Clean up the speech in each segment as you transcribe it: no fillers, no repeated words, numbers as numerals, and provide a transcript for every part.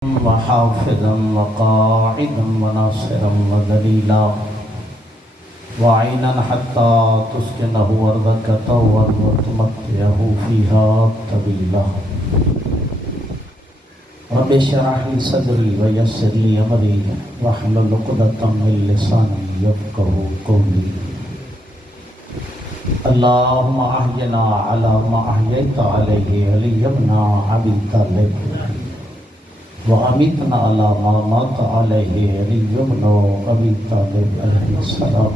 وحافظا وقاعدا وناصرا وذليلا وعينا حتى تسكنه أرضك طوعا وتمتعه فيها طويلا. رب اشرح لي صدري ويسر لي أمري واحلل عقدة من لساني يفقهوا قولي. اللهم أحينا على ما أحييت عليه علي بن أبي طالب وأميتنا على ما مات عليه علي بن أبي طالب عليه السلام.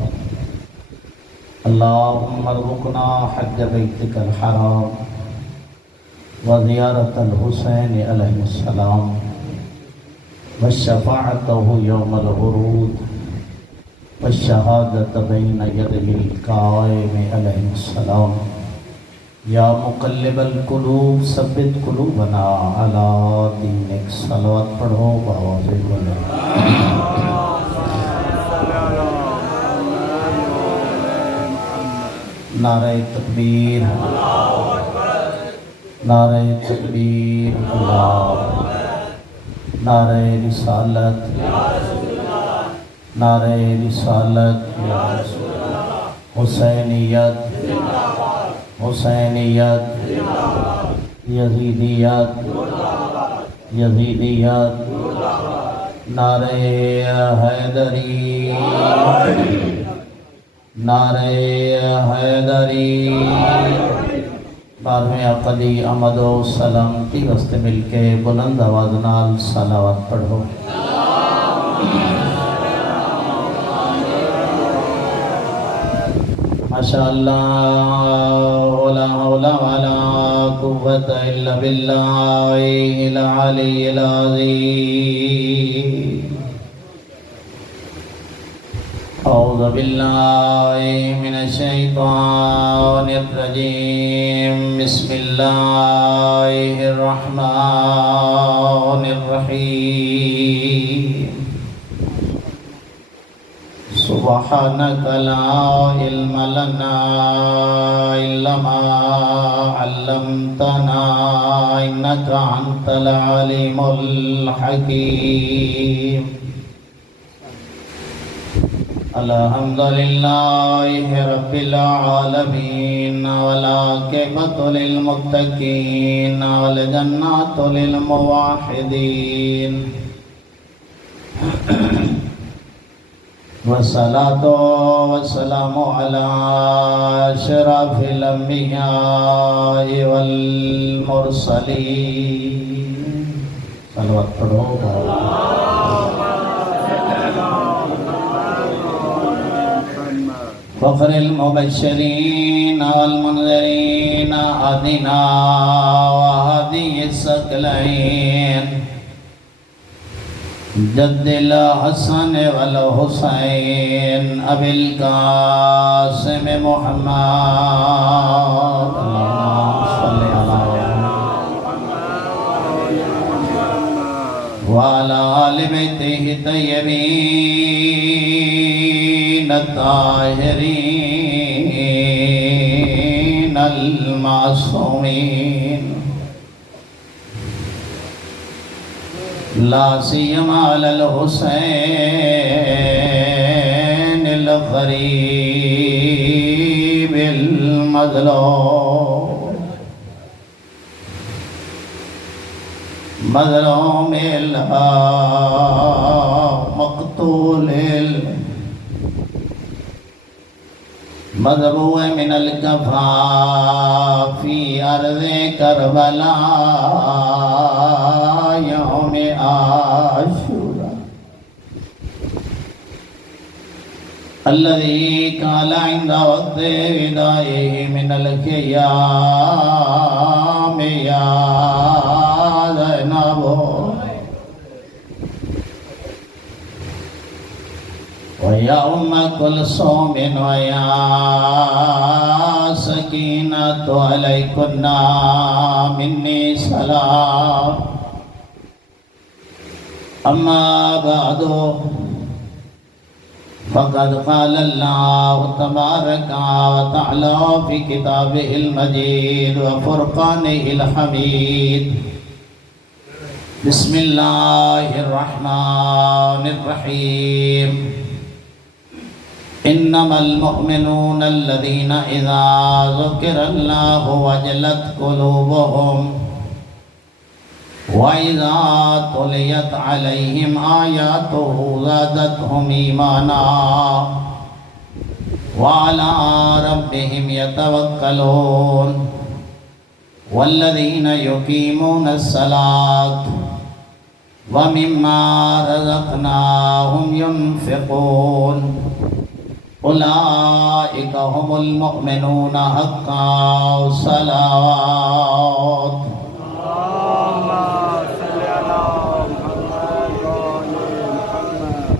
اللهم ارزقنا حج بيتك الحرام وزيارة الحسين عليه السلام والشفاعته يوم الورود والشهادة بين يدي القائم عليه السلام. یا مقلب القلوب ثبت قلوبنا علی دینک. صلوات پڑھو بآواز بلند. نعرہ تکبیر، نعرہ تکبیر، اللہ، نعرہ رسالت، نعرہ رسالت، حسینیت، حسینیت، یزیدیت، یزیدیت، نعرہ حیدری، نعرہ حیدری. 12ویں عقدی احمد و سلامتی واسطے مل کے بلند آواز نال صلوات پڑھو. ماشاءاللہ ولا حول ولا قوة الا بالله العلی العظیم. اعوذ باللہ من الشیطان الرجیم. بسم اللہ الرحمن الرحیم. سبحانك لا علم لنا إلا ما علمتنا إنك أنت العليم الحكيم. الحمد لله رب العالمين والعاقبة للمتقين والجنات للموحدين والصلاة والسلام على أشرف الأنبياء والمرسلين. صلوات پڑھو. فخر المبشرين والمنذرين هدنا وهدي الثقلين جد الحسن والحسین ابی القاسم محمد. اللہم صلی اللہ وعلی آل بیتہ الطیبین الطاہرین المعصومین. لا سیما علی الحسین القریب المظلوم مظلوم مقتول مذبوح من الکفا فی ارض کربلا یوم عاشورا الذي قال عند وقت ودائه من الخيام يا زينب ويا أم كلثوم ويا سكينة عليكن مني سلام. أما بعد فقد قال الله تبارك وتعالى في كتابه المجيد وفرقانه الحميد بسم اللہ الرحمن الرحیم انما المؤمنون الذین اذا ذکر اللہ وجلت قلوبهم وَإِذَا تُلِيَتْ عَلَيْهِمْ آيَاتُهُ زَادَتْهُمْ إِيمَانًا وَعَلَى رَبِّهِمْ يَتَوَكَّلُونَ وَالَّذِينَ يُقِيمُونَ الصَّلَاةَ وَمِمَّا رَزَقْنَاهُمْ يُنْفِقُونَ أُولَئِكَ هُمُ الْمُؤْمِنُونَ حَقًّا الصَّلَاةُ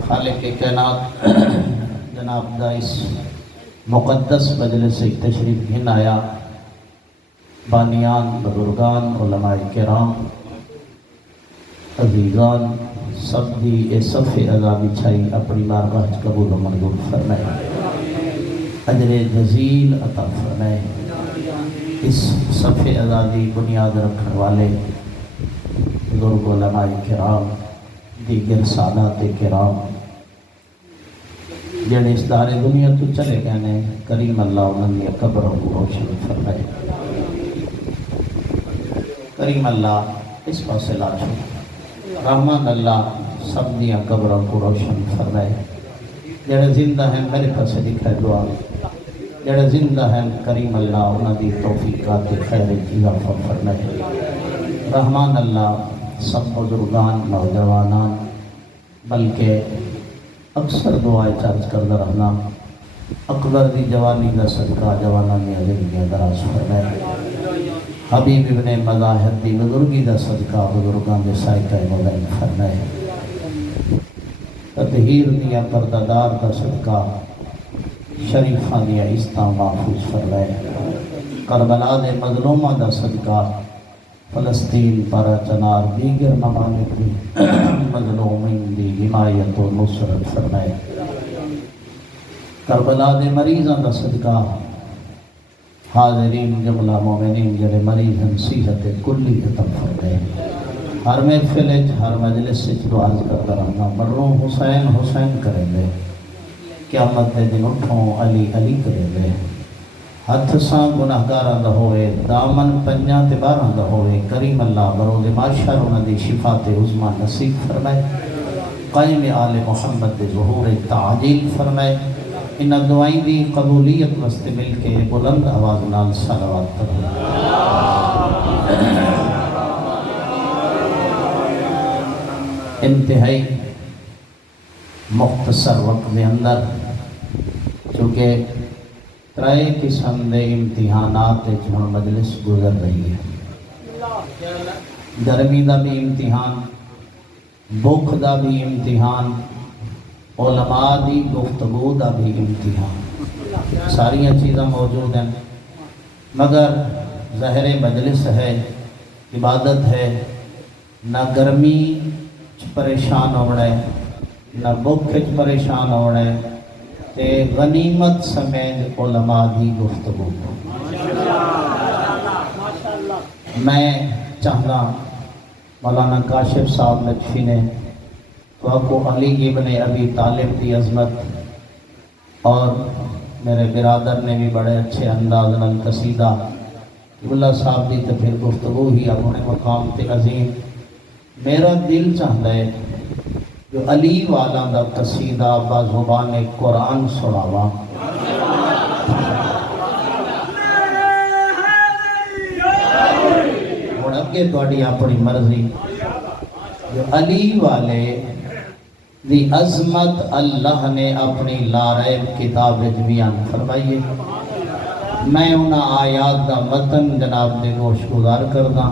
خالق کائنات جناب دا اس مقدس مجلس سے تشریف گھن آیا بانیان بزرگان علماء کرام عزیزان سب دی اے صفِ عذاب چھائی اپنی بارگاہ قبول و منظور فرمائے اجر جزیل عطا فرمائے اس صفِ عذابی بنیاد رکھنے والے بزرگ علماء کرام دیگر سادات کرام جڑے اس دار دنیا تو چلے گئے ہیں کریم اللہ انہوں نے قبروں کو روشن فرمائے کریم اللہ اس پاس لاچھو رحمان اللہ سب دیا قبروں کو روشن فرمائے جڑے زندہ ہیں میرے پاس دکھائے دعا جڑے زندہ ہیں کریم اللہ انہوں نے توفیقات خیر اضافہ فرمائے رحمان اللہ سب بزرگان نوجوانان بلکہ اکثر دعائیں چارج کردہ رہنا اکبر دی جوانی دا صدقہ جوانانی عزیزیاں دراز فرمائے حبیب ابن مظاہر دی بزرگی دا صدقہ بزرگان دے سائقہ مدین فرمائے تطہیر دیا پردادار دا صدقہ شریفہ دیا عزتہ محفوظ فرمائے کربلا دے مظلومہ دا صدقہ فلسطین پارا چنار دیگر ممالک دی مظلومین دی حمایت و نصرت فرمائے کربلا دے مریضاں دا صدقہ حاضرین جملہ مومنین جڑے مریض ہیں صحت کلی عطا فرمائے ہر محفل ہر مجلس سے دعا کرتا رہنا مروں حسین حسین کریں دے قیامت دے دن اٹھوں علی علی کریں دے ہاتھ ساں گناہگاراں دا ہوئے دامن پنجاں تے باراں دا ہوئے کریم اللہ بروز معاشر انہاں دی شفاعت عظمیٰ نصیب فرمائے قائم آل محمد دے ظہور تعجیل فرمائے ان دعائیں دی قبولیت واسطے مل کے بلند آواز نال صلوات پڑھو انتہائی مختصر وقت دے اندر چونکہ ترائے قسم دے امتحانات جو مجلس گزر رہی ہے گرمی دا بھی امتحان بھوک دا بھی امتحان علماء دی گفتگو دا بھی امتحان ساریاں چیزاں موجود ہیں مگر ظاہر مجلس ہے عبادت ہے نہ گرمی پریشان ہونا ہے نہ بھوک پریشان ہونا ہے تے غنیمت سمیت علماء دی گفتگو میں چاہنا مولانا کاشف صاحب نجفی نے تو آپ کو علی ابن ابی طالب کی عظمت اور میرے برادر نے بھی بڑے اچھے انداز نال قصیدہ اللہ صاحب دی تو پھر گفتگو ہی اپنے مقام تے عظیم میرا دل چاہتا ہے جو علی والا دا قصیدہ بازبان قرآن سناوا اور اگے تواڈی اپنی مرضی جو علی والے دی عظمت اللہ نے اپنی لاریب کتاب بیان فرمائیے میں انہاں آیات دا متن جناب دے گوش گزار کردا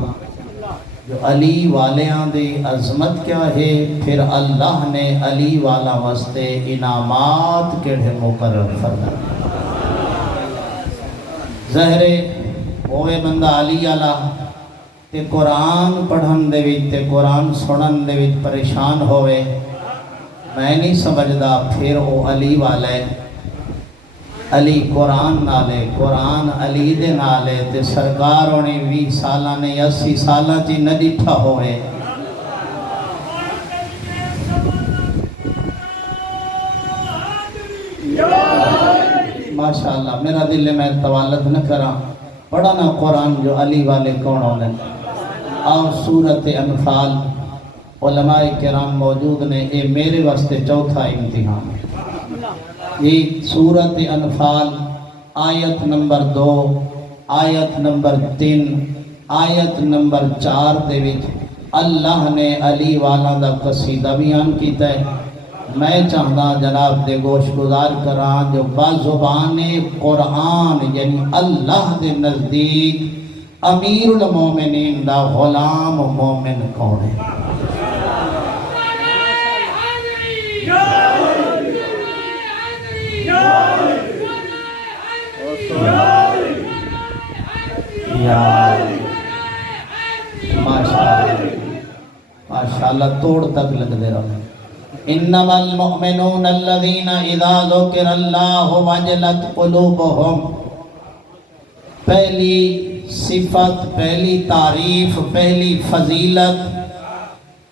جو علی والیاں دی عظمت کیا ہے پھر اللہ نے علی والا واسطے انعامات کیڑے مقرر فرمائے ظاہر ہوئے بندہ علی والا تے قرآن پڑھن دے وچ تے قرآن سنن دے وچ پریشان ہوئے میں نہیں سمجھدا پھر وہ علی والا ہے علی قرآن نالے قرآن علی دے نالے تے سرکار ہونے 20 سالہ نے 80 سالہ چی نہ ڈٹھا ہوئے ماشاءاللہ میرا دل میں توالت نہ کرا پڑھنا قرآن جو علی والے کون ہونے اور سورت انفال علماء کرام موجود نے یہ میرے واسطے چوتھا امتحان یہ سورت انفال آیت نمبر 2 آیت نمبر 3 آیت نمبر 4 دے وچ اللہ نے علی والا دا قصیدہ بیان کیتا ہے میں چاہتا جناب دے گوش گزار کران جو بازبان قرآن یعنی اللہ دے نزدیک امیر المومنین دا غلام مومن کون ہے ماشاءاللہ توڑ تک لگ دے رہا انما المؤمنون الذين اذا ذكر الله وجلت قلوبهم پہلی صفت پہلی تعریف پہلی فضیلت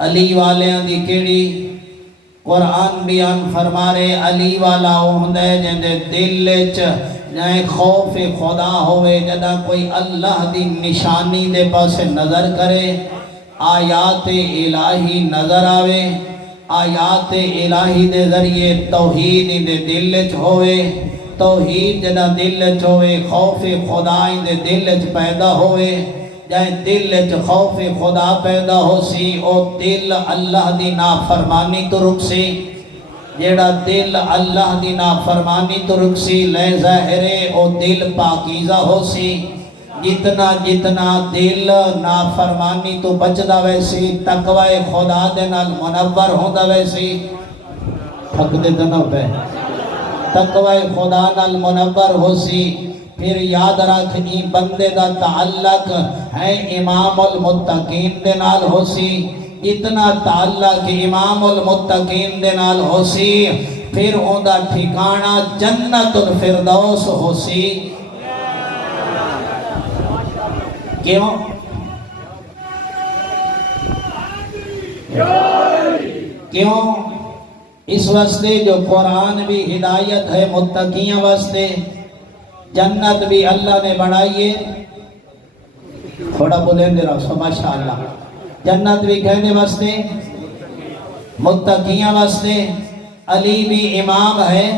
علی والیاں دی کیڑی قرآن بیان فرما رہے علی والا ہوندے جندے دل وچ جائیں خوف خدا ہوئے جدا کوئی اللہ دی نشانی دے پاس نظر کرے آیات الہی نظر آوے آیات الہی دے ذریعے توحید دے دل وچ ہوئے توحید جدا دل وچ ہوئے خوف خدا دے دل وچ پیدا ہوئے جائیں دل وچ خوف خدا پیدا ہو سی او دل اللہ دی نافرمانی تو رک سی جیڑا دل اللہ دی نافرمانی تو رک سی لے ظاہرے او دل پاکیزہ ہو سی جتنا جتنا دل نافرمانی تو بچدا ویسی تقوی خدا دے نال منور ہوندا ویسی تھک دے دنو پہ تقوی خدا نال منور ہو سی پھر یاد رکھنی بندے دا تعلق ہے امام المتقین دے نال ہو سی اتنا تعلق امام المتقین دے نال ہو سی پھر اوندا ٹھکانہ جنت الفردوس ہو سی کیوں کیوں اس واسطے جو قرآن بھی ہدایت ہے متقیاں واسطے جنت بھی اللہ نے بڑھائیے تھوڑا بولیں دے رہا ماشاءاللہ جنت بھی کہنے واسطے متقیاں واسطے علی بھی امام ہے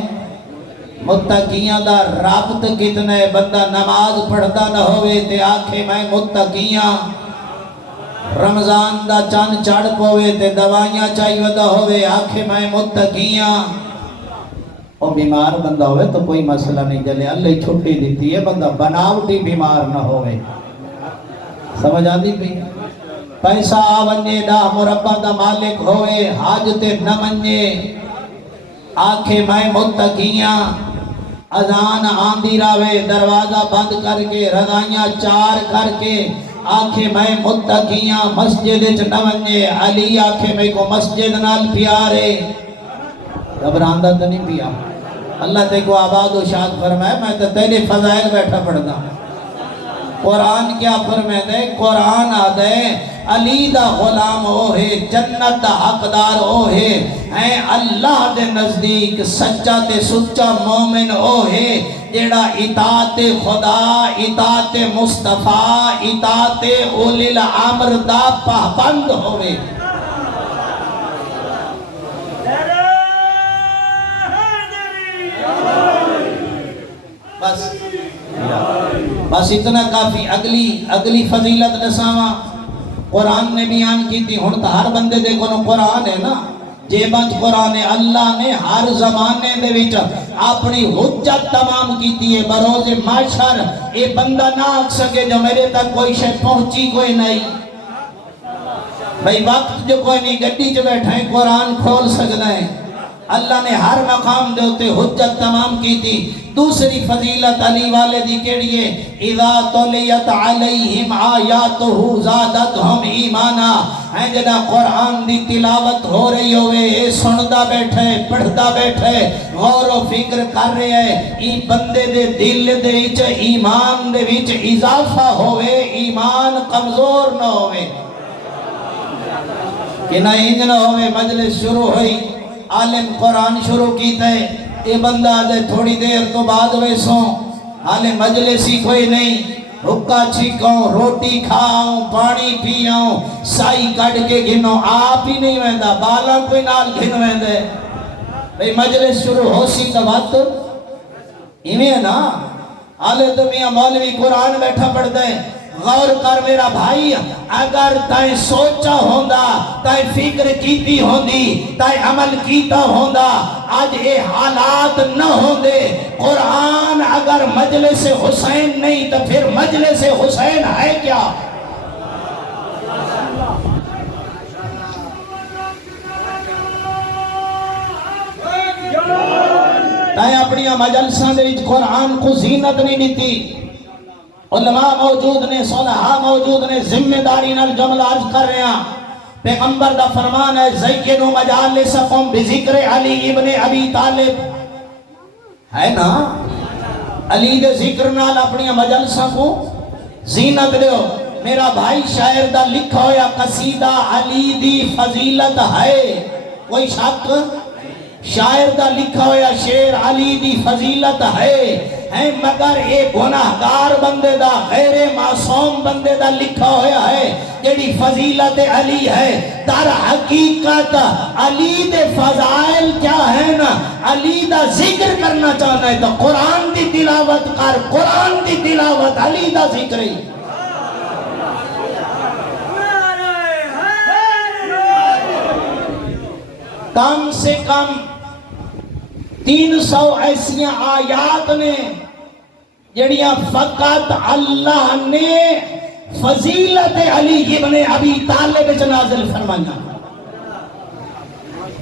متقیاں دا رابط کتنا ہے بندہ نماز پڑھتا نہ ہوئے تے آنکھیں میں متقیاں رمضان دا چند چڑھ پوے تے دوائیاں چاہیے دا ہوئے آنکھیں میں متقیاں اور بیمار بندہ ہوئے تو کوئی مسئلہ نہیں جلے اللہ چھٹی دیتی ہے بندہ بناوٹی بیمار نہ ہوئے سمجھ آدھی بھی پیسہ آونجے دا مربع دا مالک ہوئے حاجتے نہ منجے آنکھیں میں متقیاں اذان آندھی راوے دروازہ بند کر کے رضائیاں چار کر کے آنکھیں میں متقیاں مسجد نہ منجے علی آنکھیں میں کو مسجد نال پیارے گھبراندہ تو نہیں پیا اللہ تے کو آباد و شاد فرمائے میں تو تیرے فضائل بیٹھا پڑھتا قرآن کیا فرمائے دے قرآن آدھے علی دا غلام ہو ہے جنت دا حقدار ہو ہے اللہ دے نزدیک سچا تے سچا مومن ہو ہے جیڑا اطاعت خدا اطاعت مصطفیٰ اطاعت اولی الامر دا پابند ہوئے بس اتنا کافی اگلی فضیلت نساواں قرآن نے بیان کی تھی ہن تا ہر بندے دے کو قرآن ہے نا جیبانچ قرآن ہے اللہ نے ہر زمانے دے وچ اپنی حجت تمام کی تھی ہے بروز معاشر اے بندہ نہ آکھ سکے جو میرے تک کوئی شے پہنچی کوئی نہیں بھئی وقت جو کوئی نہیں گڈی جو بیٹھا ہے قرآن کھول سکتا ہے اللہ نے ہر مقام دے ہوتے حجت تمام کی تھی دوسری فضیلت علی والے دی کیڑیے اذا تلیت علیہم آیاتہ زادتہم ایمانا ہے جدا قرآن دی تلاوت ہو رہی ہوئے سندا بیٹھے پڑھدا بیٹھے غور و فکر کر رہے ہیں ای بندے دے دل دے وچ ایمان دے وچ اضافہ ہوئے ایمان کمزور نہ ہوئے کہ نہ انج نہ ہوئے مجلس شروع ہوئی عالم قرآن شروع کیتا ہے یہ بندہ دے تھوڑی دیر تو بعد ویسوں حالے مجلسی کوئی نہیں حکا چھکاؤں روٹی کھاؤں پانی پیاؤں سائی کٹ کے گھنوں آپ ہی نہیں ویندہ بالا کوئی نال گھن ویندے بھئی مجلس شروع ہو سی تو بات ایمیں ہے نا حالے تو میاں مولوی قرآن بیٹھا پڑھ دے غور کر میرا بھائی اگر تائیں سوچا ہوندہ تائیں فکر کیتی ہوندی تائیں عمل کیتا ہوندہ آج اے حالات نہ ہوندے قرآن اگر مجلس حسین نہیں تو پھر مجلس حسین ہے کیا تائیں اپنی مجلسان دے قرآن کو زینت نہیں دیتی علماء موجود نے صلحاء موجود نے ذمہ داری نال جملہ عرض کر رہے ہیں پیغمبر دا فرمان ہے زینو مجالسکم بذکر علی ابن ابی طالب ہے نا علی دے ذکر نال اپنی مجلسہ کو زینت دیو میرا بھائی شاعر دا لکھا ہویا قصیدہ علی دی فضیلت ہے کوئی شک شاعر دا لکھا ہویا شعر علی دی فضیلت ہے مگر ایک گناہگار بندے دا غیر معصوم بندے دا لکھا ہویا ہے جیڑی فضیلت علی ہے در حقیقت علی دے فضائل کیا ہے نا علی دا ذکر کرنا چاہنا ہے تو قرآن دی تلاوت کر قرآن دی تلاوت علی دا ذکر ہے کم سے کم 300 ایسیاں آیات نے جڑیاں فقط اللہ نے فضیلت علی ابن ابی طالب نازل فرمایا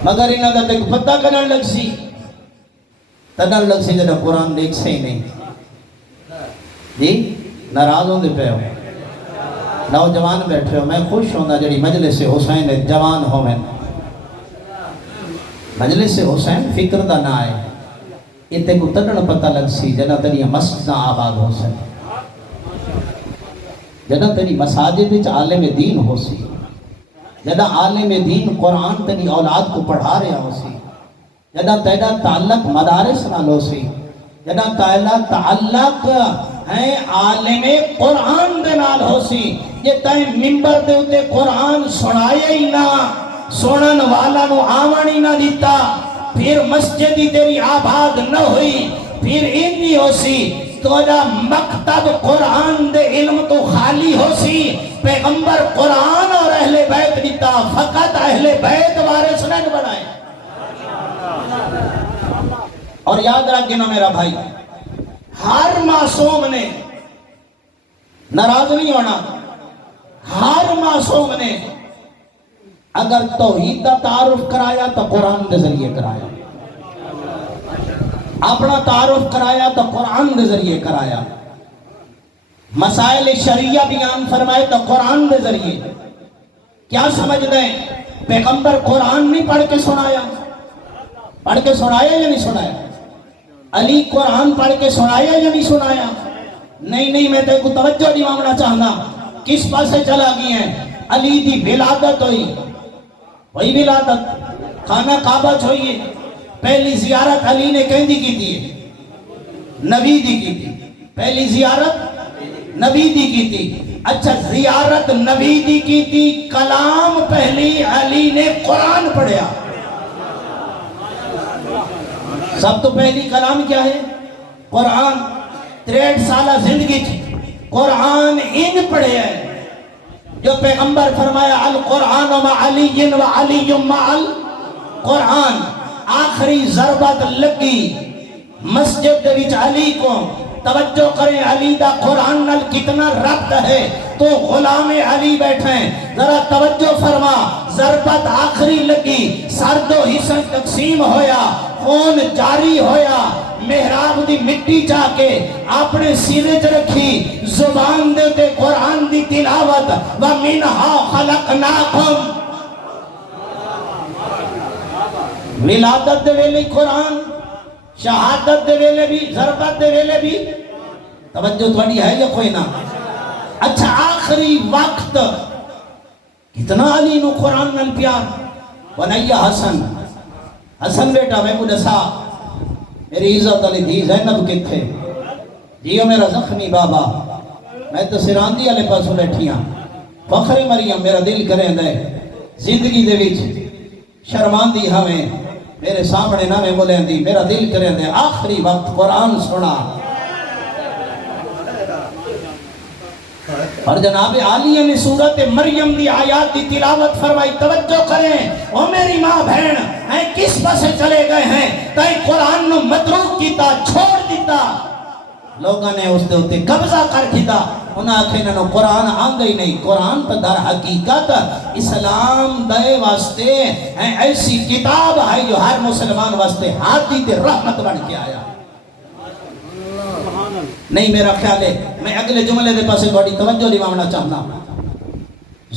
مگر انہاں دا تک پتہ کرن لگ سی تنر لگ سی جڑا قرآن دیکھ سے ہی نہیں جی ناراض ہوں دے پہ ہو نوجوان بیٹھے ہو میں خوش ہوں جڑی مجلس حسین جوان ہو میں مجلس حسین فکر دا نہ آئے یہ تے کو تڑن پتہ لگ سی جنہ تری مسجد آباد ہو سی جنہ تری مساجد وچ عالم دین ہو سی جنہ عالم دین قرآن تری اولاد کو پڑھا رہا ہو سی جنہ تیرا تعلق مدارس نہ لو سی جنہ تیرا تعلق ہے عالم قرآن دے نال ہو سی یہ تائیں ممبر دے اتے قرآن سنایا ہی نہ سنن والا نو آوانی نہ دیتا پھر مسجدی تیری آباد نہ ہوئی پھر انی ہو سی تو جا مکتب قرآن دے علم تو خالی ہو سی پیغمبر قرآن اور اہل بیت دیتا فقط اہل بیت وارث نہیں بنائے اور یاد رکھ گنا میرا بھائی ہر معصوم نے ناراض نہیں ہونا ہر معصوم نے اگر توحید کا تعارف کرایا تو قرآن دے ذریعے کرایا اپنا تعارف کرایا تو قرآن دے ذریعے کرایا مسائل شریعہ بیان فرمائے تو قرآن دے ذریعے کیا سمجھ دیں پیغمبر قرآن نہیں پڑھ کے سنایا پڑھ کے سنایا یا نہیں سنایا علی قرآن پڑھ کے سنایا یا نہیں سنایا نہیں میں تے کو توجہ نہیں مانگنا چاہنا کس پاس سے چلا گئی ہیں علی دی ولادت ہوئی وہی ولادت خانہ کعبہ چھوئیے پہلی زیارت علی نے کہیں دی کی تھی نبی دی کی تھی پہلی زیارت نبی دی کی تھی اچھا زیارت نبی دی کی تھی کلام پہلی علی نے قرآن پڑھیا سب تو پہلی کلام کیا ہے قرآن 63 سالہ زندگی تھی قرآن ان پڑھے ہے جو پیغمبر فرمایا القرآن مع علی و علی مع القرآن آخری ضربت لگی مسجد وچ علی کو توجہ کریں علی دا قرآن نال کتنا ربط ہے تو غلام علی بیٹھیں ذرا توجہ فرما ضربت آخری لگی سرد و حصہ تقسیم ہویا خون جاری ہویا محراب دی مٹی جا کے اپنے سینے چ رکھی زبان دے تے قرآن دی تلاوت وَمِنْهَا خَلَقْنَاكُمْ ولادت دے ویلے قرآن شہادت دے ویلے بھی ضربت دے ویلے بھی توجہ تھوڑی ہے یا کوئی نہ اچھا آخری وقت کتنا علی نو قرآن نل پیار ونیا حسن بیٹا میں کو دسا میری عزت علی دی زینب کتھے جیو میرا زخمی بابا میں تو سراندی والے پاسوں بیٹھیاں فخر مریم میرا دل کریں دے زندگی دے وچ شرماندی ہمیں میرے سامنے نہ میں بولیں دی میرا دل کریں دے آخری وقت قرآن سنا اور جناب عالیہ نے سورت مریم دی آیات دی تلاوت فرمائی توجہ کریں او میری ماں بہن ہیں کس پاسے چلے گئے ہیں تائیں قرآن نو متروک کیتا چھوڑ دیتا لوگوں نے اس دے ہوتے قبضہ کر کھتا انہاں آکھیں انہوں قرآن آنگا ہی نہیں قرآن تا در حقیقت اسلام دے واسطے ہیں ایسی کتاب ہے جو ہر مسلمان واسطے ہاتھی تے رحمت بن کے آیا نہیں میرا خیال ہے میں اگلے جملے دے پاسے بڑی توجہ لیوانا چاہنا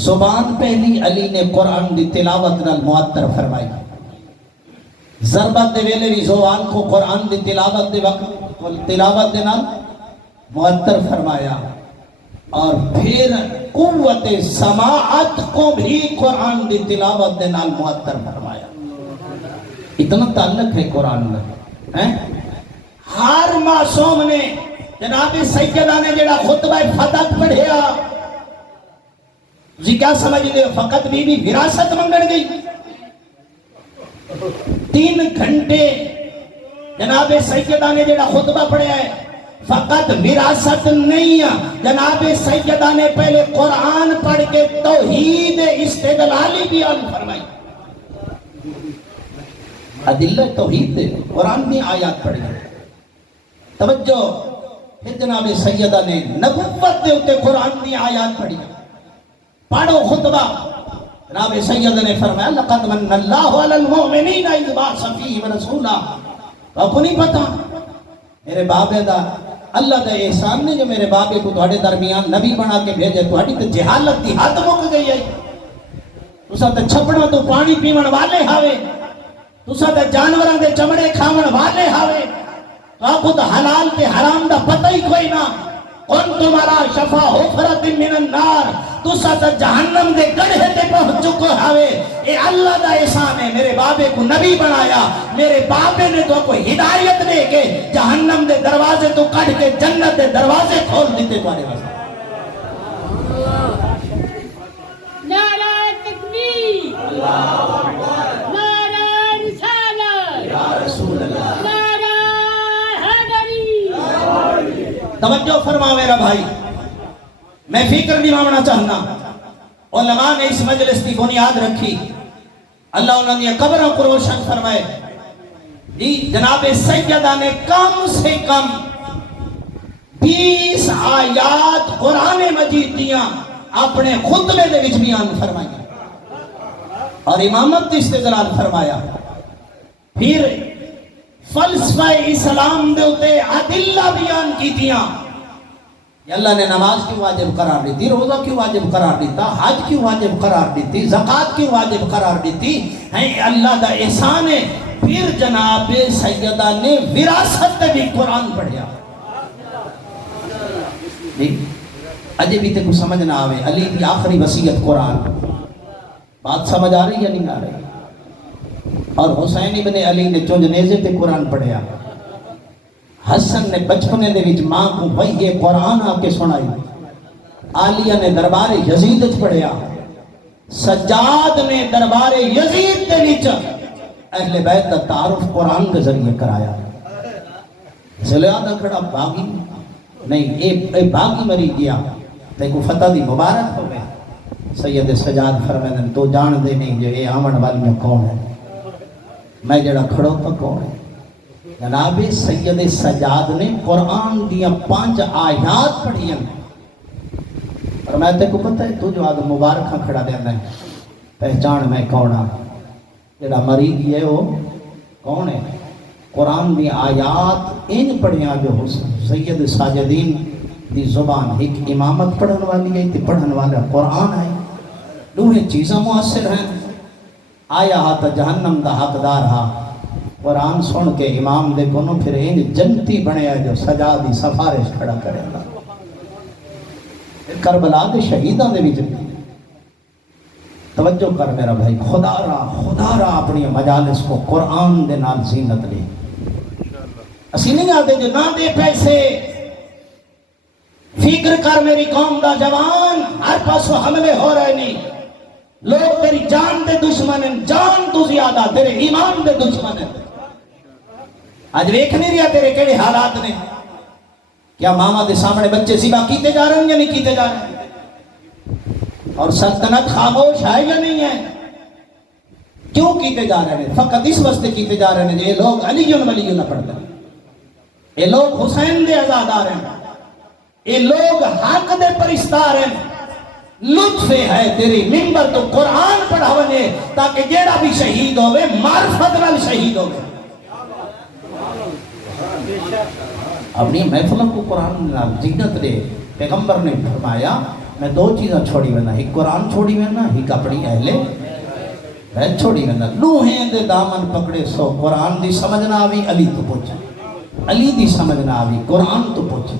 زبان پہلی علی نے قرآن دی تلاوت نال معطر فرمائی ضربت دے ویلے بھی زبان کو قرآن دی تلاوت دے وقت تلاوت دے نال معطر فرمایا اور پھر قوت سماعت کو بھی قرآن دی تلاوت دے نال معطر فرمایا اتنا تعلق ہے قرآن میں ہر معصوم نے جناب سیدہ نے جڑا خطبہ فتح پڑھیا جی کیا سمجھ دے فقط بی بی وراثت منگڑ گئی 3 گھنٹے جناب سیدہ نے جڑا خطبہ پڑھیا ہے فقط وراثت نہیں ہے جناب سیدہ نے پہلے قرآن پڑھ کے توحید استدلالی بیان فرمائی ادلہ توحید دے قرآن میں آیات پڑھی توجہ پھر جناب سیدہ نے نبوت دے ہوتے قرآن میں آیات پڑھی پڑھو خطبہ جناب سیدہ نے فرمایا لقد من اللہ علی المؤمنین اذ بعث فیہم رسولا آپ کو نہیں پتا میرے بابے دا اللہ دا احسان نے جو میرے بابے کو تھوڑے درمیان نبی بنا کے بھیجے تھوڑی تو جہالت دی حد مک گئی ہے تسا تے چھپڑا تو پانی پیون والے ہاوے تسا تے جانوراں دے چمڑے کھاون والے ہاوے تو آپ کو تو حلال تے حرام دا پتہ ہی کوئی نہ کنتم علی شفا حفرۃ من النار تسا تے جہنم دے گڑھے تے پہنچ چکے ہاوے اے اللہ دا احسان ہے میرے بابے کو نبی بنایا میرے بابے نے تو کوئی ہدایت دے کے جہنم دے دروازے تو کٹ کے جنت دے دروازے کھول دیتے تمہارے واسطے نعرہ تکبیر اللہ اکبر نعرہ رسالت یا رسول اللہ نعرہ حیدری توجہ فرما میرا بھائی میں فکر نہیں ماننا چاہنا علماء نے اس مجلس کی بنیاد رکھی اللہ انہوں نے قبروں کو روشن فرمائے جی جناب سیدہ نے کم سے کم 20 آیات قرآن مجید دیاں اپنے خطبے دے وچ بیان فرمائی اور امامت استدلال فرمایا پھر فلسفہ اسلام دے ہوتے عدلہ بیان کی دیاں اللہ نے نماز کیوں واجب قرار دیتی روزہ کیوں واجب قرار دیتا حج کیوں واجب قرار دیتی زکوٰۃ کیوں واجب قرار دیتی ہے اللہ دا احسان ہے پھر جناب سیدہ نے وراثت بھی قرآن پڑھیا اجے بھی تے کو سمجھ نہ آوے علی کی آخری وصیت قرآن بات سمجھ آ رہی یا نہیں آ رہی اور حسین ابن علی نے چونج نیزے تے قرآن پڑھیا حسن نے بچپنے دے وچ ماں کو وحی قرآن آ کے سنائی عالیہ نے دربار یزید پڑھیا سجاد نے دربار یزید دے وچ اہل بیت کا تعارف قرآن کے ذریعے کرایا زلیادہ کھڑا باغی نہیں اے باغی مری گیا تے کو فتح دی مبارک ہو گئے سید سجاد فرمائے تو جان دے نہیں جو اے آمن والی میں کون ہے میں جڑا کھڑو تو کون ہے جناب سید سجاد نے قرآن دیا 5 آیات پڑھی ہیں اور میں تے کو پتہ ہے تو جو آدم مبارکہ کھڑا دینا ہے پہچان میں کون ہاں جڑا مرید ہے وہ کون ہے قرآن دی آیات ان پڑھیاں جو سید ساجدین دی زبان ایک امامت پڑھن والی ہے تے پڑھن والا قرآن ہے دوہے چیزاں مؤثر ہیں آیا ہاتھ جہنم دا حقدار ہاں قرآن سن کے امام دے کنو پھر ان جنتی بنے ہے جو سجادی سفارش کھڑا کرے گا کربلا دے شہیدان دے بھی جنتی توجہ کر میرا بھائی خدا را اپنی مجالس کو قرآن دے نال زینت لے اسی نہیں آتے جو نہ دے پیسے فکر کر میری قوم دا جوان ہر پاسوں حملے ہو رہے نہیں لوگ تیری جان دے دشمن ہیں جان تو زیادہ تیرے ایمان دے دشمن ہیں آج ویکھ نہیں رہا تیرے کیڑے حالات نے کیا ماما دے سامنے بچے سیبا کیتے جا رہے ہیں یا نہیں کیتے جا رہے ہیں اور سلطنت خاموش ہے یا نہیں ہے کیوں کیتے جا رہے ہیں فقط اس واسطے کیتے جا رہے ہیں یہ لوگ علی ولی نہ پڑھتے ہیں یہ لوگ حسین دے آزادار ہیں یہ لوگ حق دے پرستار ہیں لطف ہے تیری منبر تو قرآن پڑھاونے تاکہ جیڑا بھی شہید ہوئے معرفت نال شہید ہوئے اپنی محفلوں کو قرآن نال زینت دے پیغمبر نے فرمایا میں دو چیزاں چھوڑی وینا ایک قرآن چھوڑی وینا ایک اپنی اہل بیت چھوڑی وینا لوہیں دے دامن پکڑے سو قرآن دی سمجھنا آوی علی تو پوچھا علی دی سمجھنا آوی قرآن تو پوچھا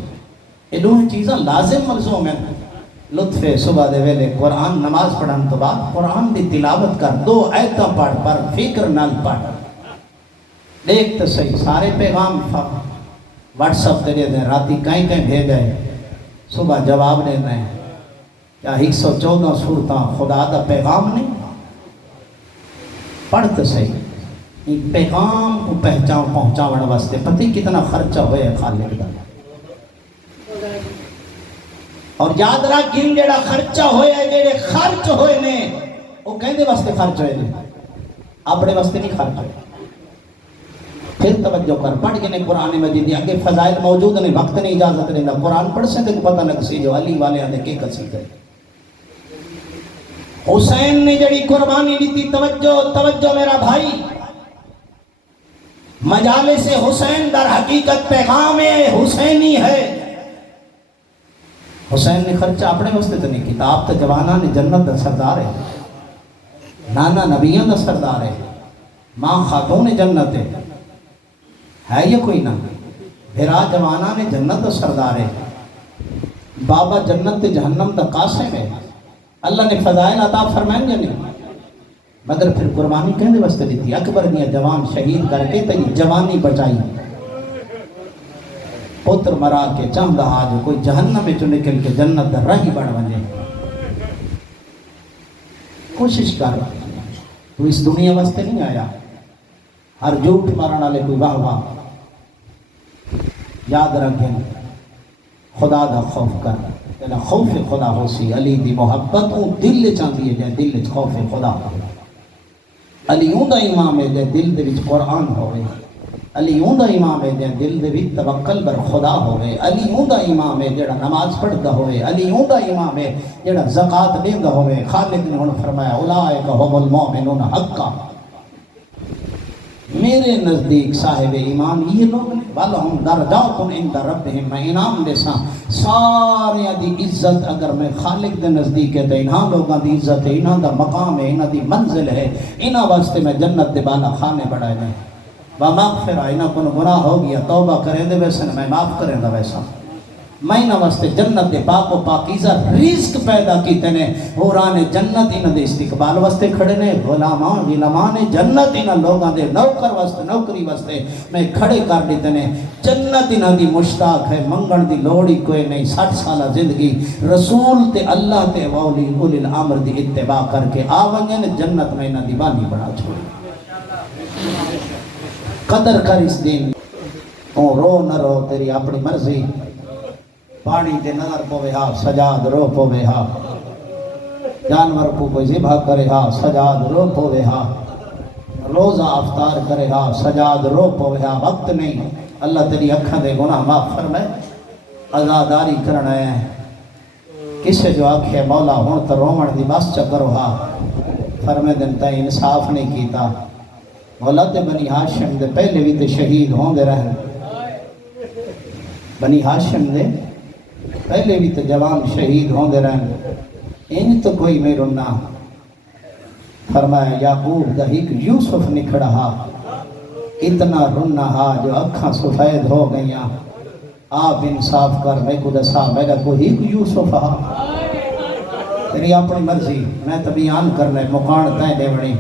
یہ دوہیں چیزاں لازم ملزوم ہیں لطف صبح دے ویلے قرآن نماز پڑھن تو بعد قرآن دی تلاوت کر دو آیتاں پڑھ پر فکر نال پڑھ دیکھ تو صحیح سارے پیغام واٹس اپ دے دیں راتی کہیں کہیں بھیج گئے صبح جواب دینا ہے کیا 114 سورتاں خدا دا پیغام نہیں پڑھ تو صحیح پیغام کو پہنچاون واسطے پتہ کتنا خرچہ ہوئے ہے خالق دا اور یاد رکھ گن جڑا خرچہ ہوئے ہے جڑے خرچ ہوئے نے وہ کہندے واسطے خرچ ہوئے نے اپنے واسطے نہیں خرچ ہوئے پھر توجہ کر پڑھ کے نے قرآن مجید دی آگے فضائل موجود نہیں وقت نہیں اجازت نہیں قرآن پڑھ سے تو پتہ نہ کسی جو علی والے آنے کے کسی کرے حسین نے جڑی قربانی دیتی توجہ میرا بھائی مجالس حسین در حقیقت پیغام حسینی ہے حسین نے خرچہ اپنے واسطے تو نہیں کیتا آپ تو جوانا نے جنت دا سردار ہے نانا نبیان دا سردار ہے ماں خاتون جنت ہے یہ کوئی نہ بھرا جوانا نے جنت دا سردار ہے بابا جنت جہنم دا قاسم ہے اللہ نے فضائل عطا فرمائیں گے نہیں مگر پھر قربانی کہنے واسطے دیتی اکبر نے جوان شہید کر کے تیری جوانی بچائی پتر مرا کے چاہتا آج کوئی جہنم میں چو نکل کے جنت در راہی بڑھ بنے کوشش کر تو اس دنیا واسطے نہیں آیا ہر جھوٹ مارنا لے کوئی واہ واہ یاد رکھیں خدا دا خوف کر تینا خوف خدا ہو سی علی دی محبت اون دل چاہتی ہے جائے دل خوف خدا ہو علی اون دا امام ہے جائے دل دے وچ قرآن ہوئے علی اون دا امام ہے جائے دل دے وچ توکل بر خدا ہوئے علی اون دا امام ہے جڑا نماز پڑھتا ہوئے علی اون دا امام ہے جڑا زکوٰۃ دیندا ہوئے خالق نے انہوں فرمایا اولئک هم المؤمنون حقا میرے نزدیک صاحب ایمان یہ لوگ ہیں وَلَهُمْ دَرَجَاتٌ عِنْدَ رَبِّهِمْ میں انعام دے ساں سارے دی عزت اگر میں خالق دے نزدیک ہے تو انہاں لوگاں دی عزت ہے انہاں دا مقام ہے انہاں دی منزل ہے انہاں واسطے میں جنت دے بالا خانے بڑھائے ہیں وَمَغْفِرَ انہاں کو گناہ ہو گیا توبہ کریں دے ویسے میں معاف کریں دا ویسا میں انہاں واسطے جنت دے پاک و پاکیزہ رزق پیدا کیتے نے حوران جنت انہاں دے استقبال واسطے کھڑے نے غلامان جنت انہاں لوگاں دے نوکر واسطے نوکری واسطے میں کھڑے کر دیتے نے جنت انہاں دی مشتاق ہے منگن دی لوڑی کوئی نہیں 60 سالہ زندگی رسول تے اللہ تے اولی الامر دی اتباع کر کے آونگے نے جنت میں انہاں دی بانی بڑھا چھوڑی قدر کر اس دن او رو نہ رو تیری اپنی مرضی پانی دے نظر پوے ہا سجاد رو پوے ہا جانور کو کوئی ذبح کرے ہا سجاد رو پوے ہا روزہ افطار کرے ہا سجاد رو پوے ہا وقت نہیں اللہ تیری اکھاں دے گناہ معاف فرمائے عزاداری کرنا ہے کسے جو آکھے مولا ہون تو رومن دی بس چکرو ہا فرمے دن تائیں انصاف نہیں کیتا مولا تے بنی ہاشم دے پہلے بھی تے شہید ہوں دے رہن بنی ہاشم دے پہلے بھی تو جوان شہید ہوں دے رہن ان تو کوئی میں رنا فرمایا یعقوب دا ایک یوسف نکھڑا ہا اتنا رنا ہا جو اکھاں سفید ہو گئیاں آپ انصاف کر میں کو دسا میرا کوئی ایک یوسف ہا تیری اپنی مرضی میں تو بیان کرنا ہے مکان تائیں دے بڑی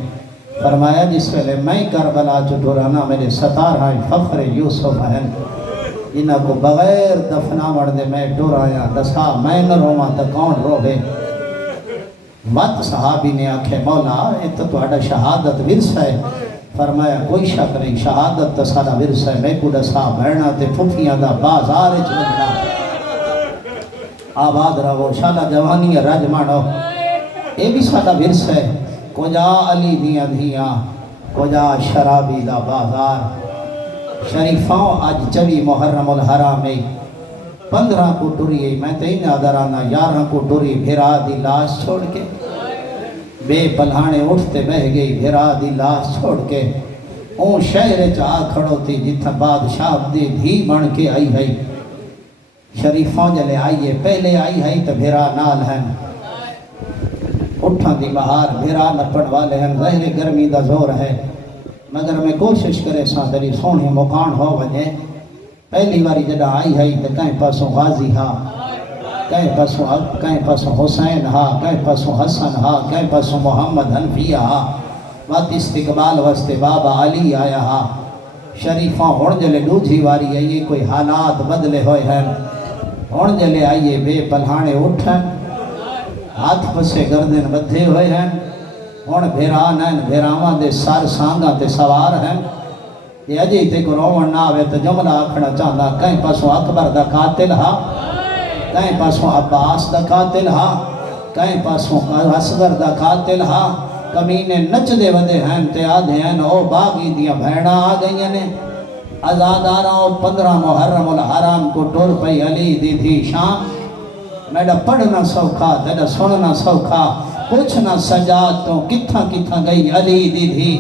فرمایا جس ویلے میں کربلا چ ٹرانا میرے 17 فخر یوسف ہیں جنہاں کو بغیر دفنا وڑدے میں ٹرایا دسا میں نہ رواں تے کون روے وقت صحابی نے آکھے مولا یہ تو تہاڈا شہادت ورثہ ہے فرمایا کوئی شک نہیں شہادت تو سارا ورثہ ہے میں کو دسا بہنا تے پھپھیاں دا بازار وچ وجنا آباد رہو شالا جوانی رج مانو یہ بھی سارا ورثہ ہے کجا علی دیاں دھیاں کجا شرابی دا بازار شریفاں اج 24 محرم الحرام 15 کو ٹری میں تے نادرانا 11 کو ٹری بھرا دی لاش چھوڑ کے بے پلہانے اٹھتے بہ گئی بھرا دی لاش چھوڑ کے اون شہر چاہ کھڑو تھی جتھا بادشاہ دی دھی بن کے آئی ہے شریفوں جلے آئیے پہلے آئی ہے تو بھرا نال ہیں اٹھاں دی بہار بھرا نپڑ والے ہیں ظاہر گرمی دا زور ہے مگر میں کوشش کرے ساں تری سونے مکان ہو وجے پہلی باری جڑا آئی ہے تو کہیں پاسوں غازی ہا کہیں پاسوں حسین ہا کہیں پاسوں حسن ہا کہیں پاسوں محمد حنفیہ ہا وقت استقبال واسطے بابا علی آیا ہا شریفاں ہون جلے دوجھی واری آئیے کوئی حالات بدلے ہوئے ہیں ہون جلے آئیے بے پلہانے اٹھیں ہاتھ پسے گردن بدھے ہوئے ہیں ہون بھیران ہیں بھیراواں دے سار سانگاں تے سوار ہیں یہ اجی تے کو رومن نہ آوے تو جملہ آکھنا چاہتا کہیں پاسوں اکبر دا قاتل ہا کہیں پاسوں عباس دا قاتل ہا کہیں پاسوں اصغر دا قاتل ہا کمینے نچ دے ودے ہیں تے آدھے ہیں او باغی دیا بھیڑا آ گئی ہیں ازاداراں 15 محرم الحرام کو ٹور پئی علی دی تھی شام میڈا پڑھنا سوکھا تیڈا سننا سوکھا پوچھنا سجاد تو کتھاں کتھاں گئی علی دی تھی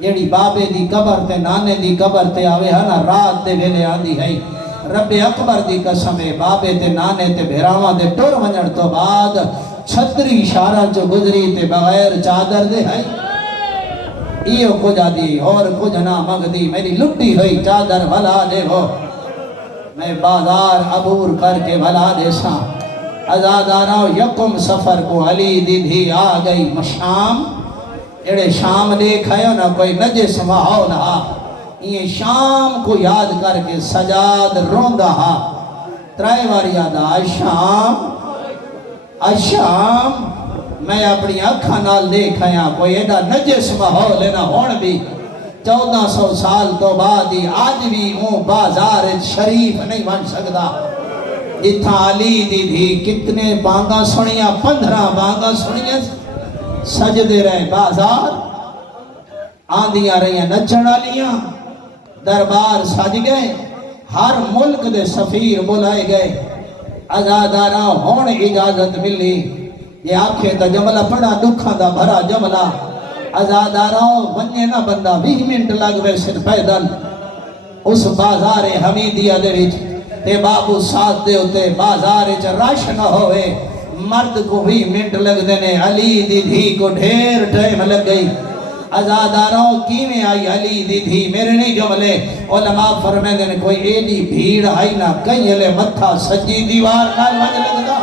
جیڑی بابے دی قبر تے نانے دی قبر تے آوے ہانا رات دے ویلے آندی ہے رب اکبر دی قسم ہے بابے تے نانے تے بھیراواں دے ٹور ونجڑ تو بعد 36 اشارہ جو گزری تے بغیر چادر دے ہے ایو کجا دی اور کچھ نہ مگ دی میری لٹی ہوئی چادر بھلا دے ہو میں بازار عبور کر کے بھلا دے ساں ازاداراں یکم سفر کو علی دی بھی آ گئی مشام اڑے شام دیکھ ہے نا کوئی نجس ماحول ہا یہ شام کو یاد کر کے سجاد روندہ ہا ترائے واری یاد اشام میں اپنی اکھا نال دیکھ ہے کوئی ایڈا نجس ماحول ہے نا ہون بھی 1400 سال تو بعد ہی آج بھی ہوں بازار شریف نہیں بن سکتا جتھا علی دی بھی کتنے بانگا سنیاں 15 بانگا سنیاں سجدے رہے بازار آندیاں رہیاں نچڑا لیاں دربار سج گئے ہر ملک دے سفیر بلائے گئے ازاداراں ہون اجازت ملی یہ آنکھیں تا جملہ پڑا دکھاں دا بھرا جملہ ازاداراں ونجے نہ بندہ 20 منٹ لگ بے سن پیدل اس بازار حمیدیہ دے وچ تے بابو ساتھ دے ہوتے بازار وچ رش نہ ہوئے مرد کو 20 منٹ لگ دینے علی دی دھی کو ڈھیر ٹائم لگ گئی ازاداراں کیویں آئی علی دی دھی میرے نہیں جملے علماء فرمائے دینے کوئی ایڈی بھیڑ آئی نہ کہیں لے متھا سجی دیوار نال وجہ لگتا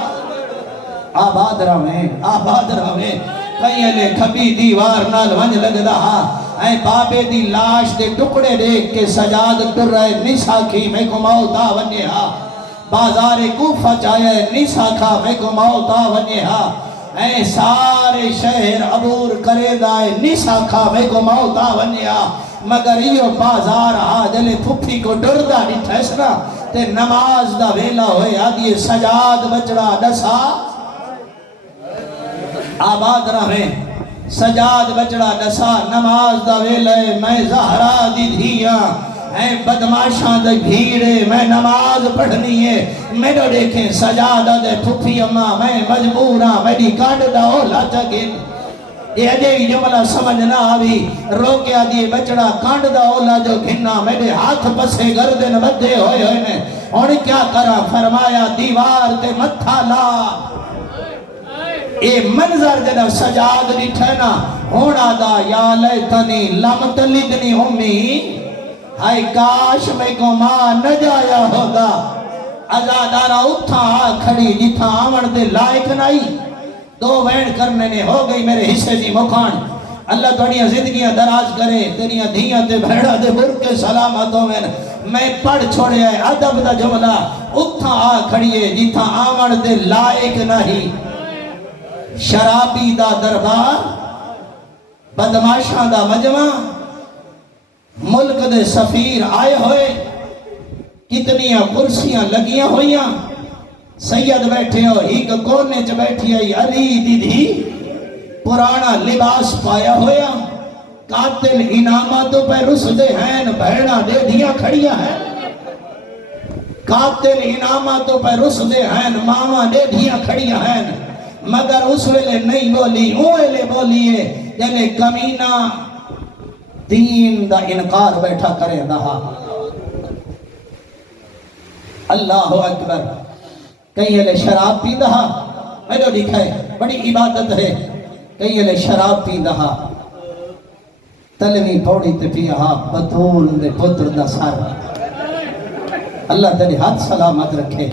آباد رہے کہیں لے کھبی دیوار نال وجہ لگتا اے بابے دی لاش دے ٹکڑے دیکھ کے سجاد ٹر رہے نسا کی میں کو موتا ونجے ہا بازار کوفہ چاہے نسا کھا میں کو موتا ونجے ہا اے سارے شہر عبور کرے دائے نسا کھا میں کو موتا ونجے ہا مگر یہ بازار آ جلے پھپھی کو ڈردہ نٹھیسنا تے نماز دا ویلا ہوئے آدھی سجاد بچڑا ڈسا آباد رہے سجاد بچڑا ڈسا نماز دا ویلے میں زہرا دی دھیاں اے بدماشاں دے بھیڑے میں نماز پڑھنی ہے میرے دیکھیں سجادہ دے پھپھی اماں میں مجبوراں میری کانڈ دا اولا چگن یہ اجے ہی جملہ سمجھ نہ آوی روکیا دیئے بچڑا کانڈ دا اولا جو گھننا میرے ہاتھ پسے گردن بدھے ہوئے ہوئے نے اور کیا کرا فرمایا دیوار تے متھا لا اے منظر جدا سجاد نٹھنا ہونا دا یا لیتنی لم تلدنی امی ہائے کاش میں کو ماں نہ جایا ہوگا ازادارہ اتھا کھڑی جتھا آمن دے لائق نہیں 2 وین کرنے نے ہو گئی میرے حصے دی مکان اللہ تھوڑیاں زندگیاں دراز کرے، تیریاں دھیاں تے بھیڑا دے برکے سلامت ہوئیں۔ میں پڑھ چھوڑے ہے ادب دا جملہ، اتھا آ کھڑیے جتھا آمن دے لائق نہیں، شرابی دا دربار، بدماشاں دا مجمع، ملک دے سفیر آئے ہوئے، کتنیاں کرسیاں لگیاں ہوئیاں، سید بیٹھے ہو، ایک کونے چ بیٹھی آئی علی دی دھی، پرانا لباس پایا ہویا، قاتل انعاماتوں پہ رسدے ہیں، بھیڑا دے دیا کھڑیاں ہیں، قاتل انعاماتوں پہ رسدے ہیں، ماما دے دیا کھڑیاں ہیں، مگر اس ویلے نہیں بولی، اوہلے بولیے جنہیں کمینہ دین دا انکار بیٹھا کرے دہا۔ اللہ اکبر، کہیں یہ شراب پی دہا، میں جو دکھائے بڑی عبادت ہے، کہیں یہ شراب پی دہا، تلوی پوڑی تے پیا بطول دے پتر دا سار، اللہ تیرے ہاتھ سلامت رکھے۔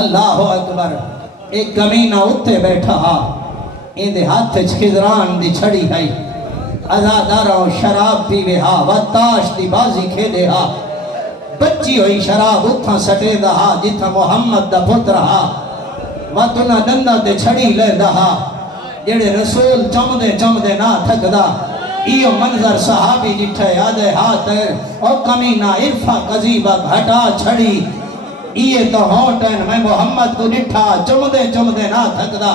اللہ اکبر، ایک کمینہ اتے بیٹھا ہا، ان دے ہاتھ خضران دی چھڑی ہے، ازاداروں شراب پیوے ہا، وطاش دی بازی کھیلے ہا، بچی ہوئی شراب اتھا سٹے دہا جتھا محمد دا پتر ہا، وطنہ دندہ تے چھڑی لے دہا، جڑے رسول چمدے نہ تھک دا، ایو منظر صحابی جٹھے آدھے ہاتھ ہے، او کمینہ عرفہ قضیبہ گھٹا چھڑی، یہ تو ہوٹن میں محمد کو جٹھا چمدے نہ تھک دا،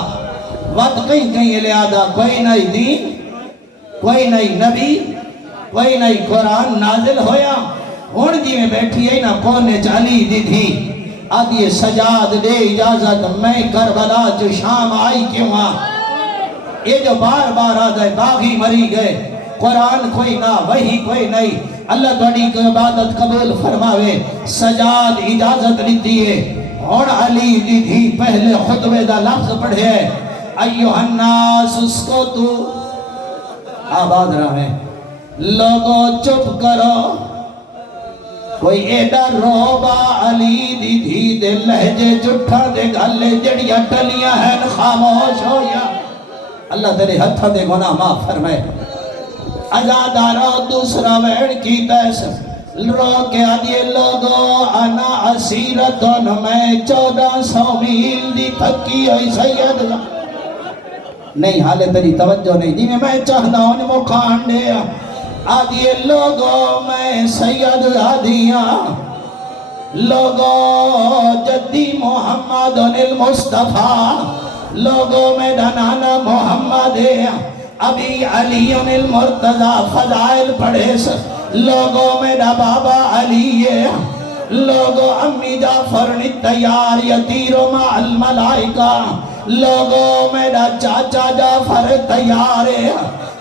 وقت کہیں لے آدھا، کوئی نہیں دین، کوئی نہیں نبی، کوئی نہیں قرآن نازل ہویا، ہون جی میں بیٹھی ہے نا کونے چالی دی تھی، آدھی سجاد دے اجازت میں کربلا جو شام آئی کیوں آ، یہ جو بار بار آدھے باغی مری گئے، قرآن کوئی نہ وہی کوئی نہیں، اللہ تھوڑی کو عبادت قبول فرماوے، سجاد اجازت لیتی ہے، اور علی دی تھی پہلے خطبے دا لفظ پڑھے، ایوہ الناس اس کو تو آباد رہے، لوگوں چپ کرو، کوئی ایڈا روبا علی دی دھی دے لہجے جٹھا دے گھلے جڑیاں ٹلیاں ہیں خاموش ہو یا اللہ تیرے ہتھا دے گناہ معاف فرمائے۔ ازادارو دوسرا ویڑ کی تیس رو کے آدھے لوگوں انا اسیرتن میں 1400 میل دی تھکی ہوئی سید نہیں، حالے تیری توجہ نہیں، جی میں چاہتا ہوں مکان دیا، آدھیے لوگوں میں سید آدھیاں، لوگوں جدی محمد المصطفیٰ، لوگوں میں دنانا محمد ابھی علی المرتضی فضائل پڑھے، لوگوں میں دا بابا علی، لوگوں امی جعفر تیار یتیروں مع الملائکہ، لوگوں میں دا چاچا جعفر تیار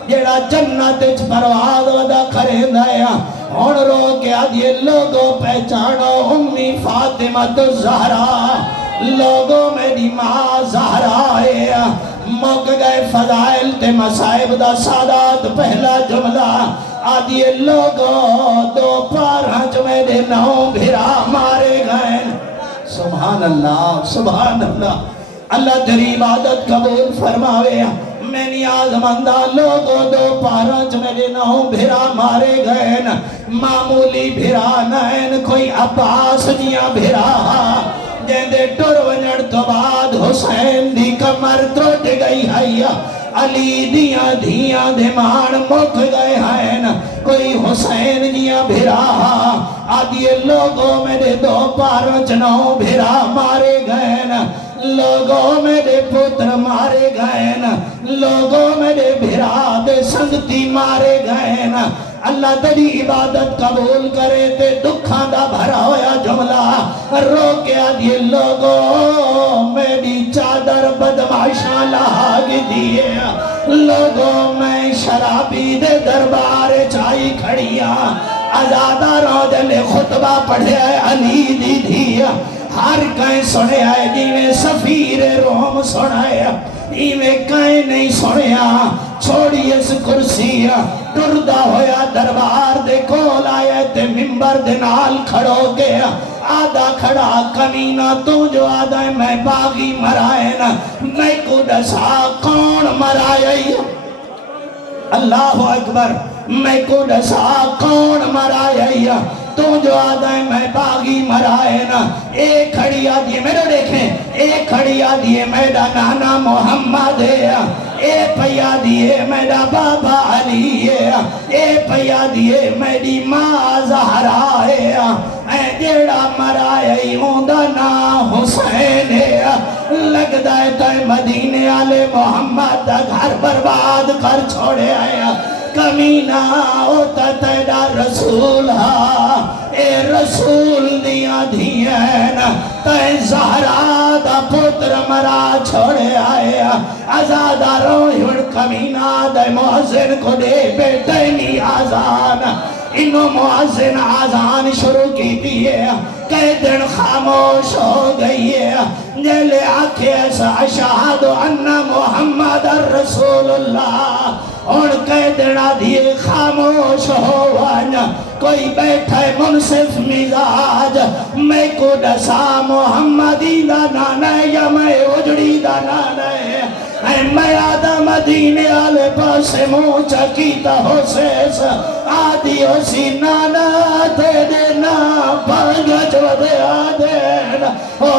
جیڑا جنت اچ پرواز ودا کریں دیا، اور رو کے آدھے لوگوں پہچانو امی فاطمہ الزہرا، لوگوں میں دی ماں زہرا ہے، موقع گئے فضائل تے مسائب دا سادات پہلا جملہ، آدھے لوگوں دو پارہنچ میں دے نو بھرا مارے گئے، سبحان اللہ سبحان اللہ، اللہ تیری عبادت قبول فرماوے، میں نیاز مندہ لوگوں دو پارنچ میں نو بھرا مارے گئے، معمولی بھرا نین کوئی عباس جیاں بھرا، جیندے ٹر ونڑ تو بعد حسین دی کمر تروٹ گئی ہے، علی دیاں دھیاں دمان مک گئے ہیں، کوئی حسین جیاں بھرا، آدھے لوگوں میں دے دو پارنچ نو بھرا مارے گئے، لوگوں میں دے پتر مارے گئے، لوگوں میں دے بھرا دے سنگتی مارے گئے، اللہ تیری عبادت قبول کرے تے دکھاں دا بھرا ہویا جملہ رو کے آدھے لوگوں میں دی چادر بدماشاں لاغ دیئے، لوگوں میں شرابی دے دربار چائی کھڑیاں، ازادہ رو دلے خطبہ پڑھے علی دی دھیا، ہر کہیں سنے آئے جیویں سفیر روم سنے ایویں کہیں نہیں سنے چھوڑی اس کرسی ٹردہ ہویا دربار دے کول آئے تے ممبر دے نال کھڑو گیا، آدھا کھڑا کمینہ تو جو آدھا ہے میں باغی مرائے نا، میں کو دسا کون مرائے، اللہ اکبر میں کو دسا کون مرائے تو جو آدھائیں میں باغی مرائے نا ایک کھڑی آدھی میرے دیکھیں ایک کھڑی آدھی میرا نانا محمد ہے اے پیا دیئے میرا بابا علی ہے اے پیا دیئے میری ماں زہرا ہے اے جیڑا مرائے ہوندہ نا حسین ہے لگ دائے تے مدینے آلے محمد دا گھر برباد کر چھوڑے آیا کمینہ ہوتا تیرا رسول ہا اے رسول دیا دھین تے زہرا دا پتر مرا چھوڑے آئے آزادہ روح کمینہ دے محسن کو دے بیٹے نی آزان انہوں محسن آزان شروع کی دیئے کئی دن خاموش ہو گئی ہے جلے آکھے ایسا اشہد ان محمد رسول اللہ اور کئی دن آدھیے خاموش ہو وانا کوئی بیٹھے منصف مزاج میں کو دسا محمدی دا نانا یا میں اجڑی دا نانا ہے میں آدھا مدینے آلے پاسے موچا کیتا ہو سیس آدھی ہو سی نانا تیرے نا پاگا جو دے آدھین او